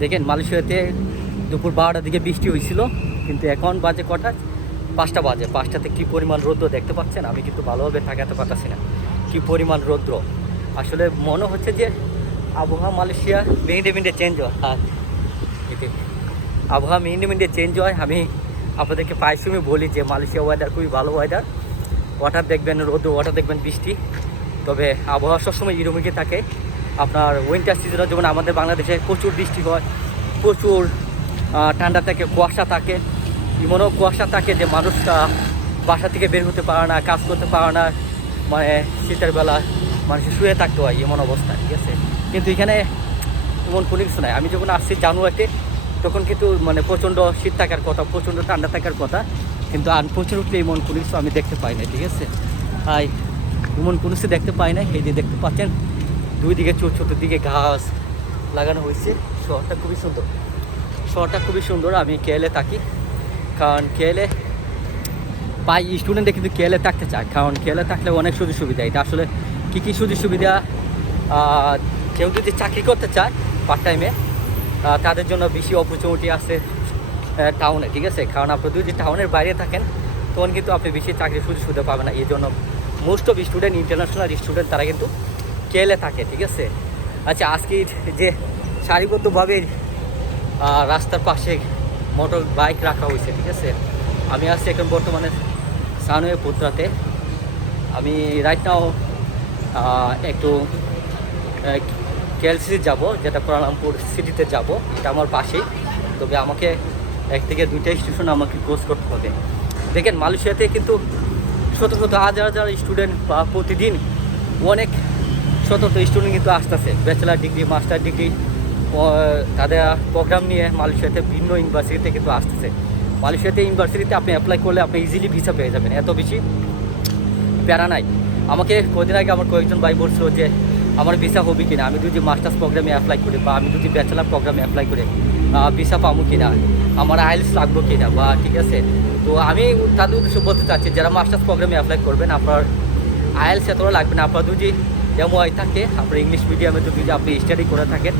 দেখেন মালয়েশিয়াতে দুপুর 12টার দিকে বৃষ্টি হয়েছিল, কিন্তু এখন বাজে কটা, 5টা বাজে। 5টাতে কী পরিমাণ রৌদ্র দেখতে পাচ্ছেন, আমি কিন্তু ভালোভাবে তাকাতে পারতেছি না, কী পরিমাণ রৌদ্র। আসলে মনে হচ্ছে যে আবহাওয়া মালয়েশিয়া মিনিটে মিনিটে চেঞ্জ হয়। আর এতে আবহাওয়া মিনিটে মিনিটে চেঞ্জ হয়। আমি আপনাদেরকে প্রায় সময় বলি যে মালয়েশিয়া ওয়েদার খুবই ভালো ওয়েদার। ওয়াটার দেখবেন রৌদ্র, ওয়াটার দেখবেন বৃষ্টি। তবে আবহাওয়া সবসময় ইরোমিকে থাকে। আপনার উইন্টার সিজনে যেমন আমাদের বাংলাদেশে প্রচুর বৃষ্টি হয়, প্রচুর ঠান্ডা থাকে, কুয়াশা থাকে, এমনও কুয়াশা থাকে যে মানুষ বাসা থেকে বের হতে পারে না, কাজ করতে পারে না, মানে শীতের বেলা মানুষের শুয়ে থাকতে হয় এমন অবস্থা, ঠিক আছে। কিন্তু এখানে এমন কোনো কিছু নাই। আমি যখন আসছি জানুয়ারিতে তখন কিন্তু মানে প্রচণ্ড শীত থাকার কথা, প্রচণ্ড ঠান্ডা থাকার কথা, কিন্তু আনফর্চুনেটলি এমন কোনো কিছু আমি দেখতে পাই না, ঠিক আছে। আর এমন কোনো কিছু দেখতে পাই না। এই যে দেখতে পাচ্ছেন দুই দিকে চতুর্দিকে ঘাস লাগানো হয়েছে। শহরটা খুবই সুন্দর, শহরটা খুবই সুন্দর। আমি কেএলএ থাকি, কারণ কেএলএ পাই স্টুডেন্টরা কিন্তু কেএলএ থাকতে চায়, কারণ কেএলএ থাকলে অনেক সুযোগ সুবিধা। এটা আসলে কী কী সুযোগ সুবিধা, কেউ যদি চাকরি করতে চায় পার্ট টাইমে তাদের জন্য বেশি অপরচুনিটি আছে টাউনে, ঠিক আছে। কারণ আপনি যদি টাউনের বাইরে থাকেন তখন কিন্তু আপনি বেশি চাকরির সুযোগ সুবিধা পাবেন না। এই জন্য most of student, international student, তারা কিন্তু কেএলএ থাকে, ঠিক আছে। আচ্ছা, আজকে যে সারিবদ্ধভাবে রাস্তার পাশে মোটর বাইক রাখা হয়েছে, ঠিক আছে। আমি আসছি এখন বর্তমানে সানওয়ে পুত্রাতে। আমি রাইট নাও একটু কেএলসি যাব, যেটা কুয়ালালামপুর সিটিতে যাব, এটা আমার পাশেই। তবে আমাকে 1 থেকে 2টা স্টেশন আমাকে ক্রস করতে হবে। দেখেন মালয়েশিয়াতে কিন্তু শত শত হাজার হাজার স্টুডেন্ট বা প্রতিদিন অনেক শত স্টুডেন্ট কিন্তু আসতেছে, ব্যাচেলার ডিগ্রি, মাস্টার ডিগ্রি তাদের প্রোগ্রাম নিয়ে মালয়েশিয়াতে ভিন্ন ইউনিভার্সিটিতে কিন্তু আসতেছে। মালয়েশিয়াতে ইউনিভার্সিটিতে আপনি অ্যাপ্লাই করলে আপনি ইজিলি ভিসা পেয়ে যাবেন, এত বেশি প্যারা নাই। আমাকে কদিন আগে আমার কয়েকজন ভাই বলছিল যে আমার ভিসা হবে কিনা, আমি যদি মাস্টার্স প্রোগ্রামে অ্যাপ্লাই করি বা আমি যদি ব্যাচেলার প্রোগ্রামে অ্যাপ্লাই করি ভিসা পাবো কিনা, আমার আইএলটিএস লাগবো কিনা, বা ঠিক আছে। তো আমি তাদের উদ্দেশ্যে বলতে চাচ্ছি, যারা মাস্টার্স প্রোগ্রামে অ্যাপ্লাই করবেন আপনার আইএলটিএস এতটা লাগবে না। আপনার যদি এমওআই থাকে, আপনার ইংলিশ মিডিয়ামে যদি আপনি স্টাডি করে থাকেন,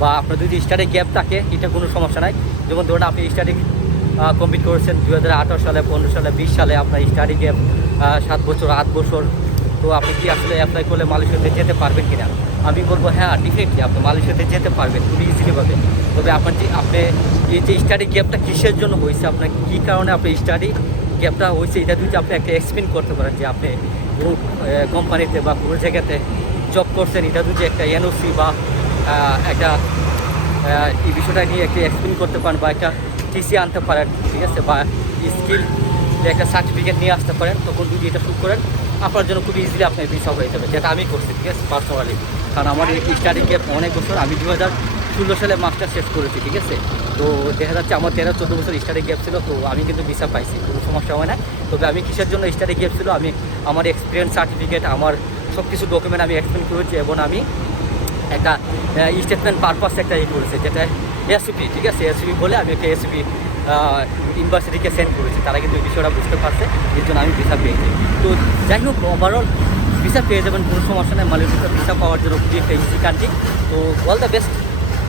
বা আপনার যদি স্টাডি গ্যাপ থাকে, এটা কোনো সমস্যা নাই। যেমন ধরুন আপনি স্টাডি কমপ্লিট করেছেন 2018 সালে, 15 সালে, 20 সালে, আপনার স্টাডি গ্যাপ 7 বছর, 8 বছর, তো আপনি কি আসলে অ্যাপ্লাই করলে মালয়েশিয়াতে যেতে পারবেন কিনা? আমি বলবো হ্যাঁ, ডেফিনেটলি আপনি মালয়েশিয়াতে যেতে পারবেন খুবই ইজিলিভাবে। তবে আপনার যে আপনি এই যে স্টাডি গ্যাপটা কিসের জন্য হয়েছে, আপনার কী কারণে আপনি স্টাডি গ্যাপটা হয়েছে, এটা যদি আপনি একটা এক্সপ্লেন করতে পারেন যে আপনি কোনো কোম্পানিতে বা কোনো জায়গাতে জব করছেন, এটা যদি একটা এনওসি বা একটা এই বিষয়টা নিয়ে একটা এক্সপ্লেন করতে পারেন, বা একটা টিসি আনতে পারেন, ঠিক আছে, বা স্কিল একটা সার্টিফিকেট নিয়ে আসতে পারেন, তখন যদি এটা শুরু করেন আপনার জন্য খুবই ইজিলি আপনার ভিসা হয়ে যাবে, যেটা আমি করছি, ঠিক আছে, পার্সোনালি। কারণ আমার এই স্টাডি গ্যাপ অনেক বছর, আমি 2016 সালে মাস্টার শেষ করেছি, ঠিক আছে। তো দেখা যাচ্ছে আমার 13-14 বছর স্টাডি গ্যাপ ছিল, তো আমি কিন্তু ভিসা পাইছি, কোনো সমস্যা হয় না। তবে আমি কিসের জন্য স্টাডি গ্যাপ ছিল, আমি আমার এক্সপিরিয়েন্স সার্টিফিকেট, আমার সব কিছু ডকুমেন্ট আমি এক্সপ্লেন করেছি, এবং আমি একটা স্টেটমেন্ট পারপাস একটা করেছে, যেটা এসইপি, ঠিক আছে, এসইপি বলে আমি একটা এসইপি ইউনিভার্সিটিকে সেন্ড করেছি। তারা কিন্তু এই বিষয়টা বুঝতে পারছে, এর জন্য আমি ভিসা পেয়েছি। তো যাই হোক, ওভারঅল ভিসা পেয়ে যাবেন, কোনো সমস্যা নেই। মালয়েশিয়াতে ভিসা পাওয়ার জন্য খুবই একটা ইজি কান্ট্রি। তো অল দ্য বেস্ট।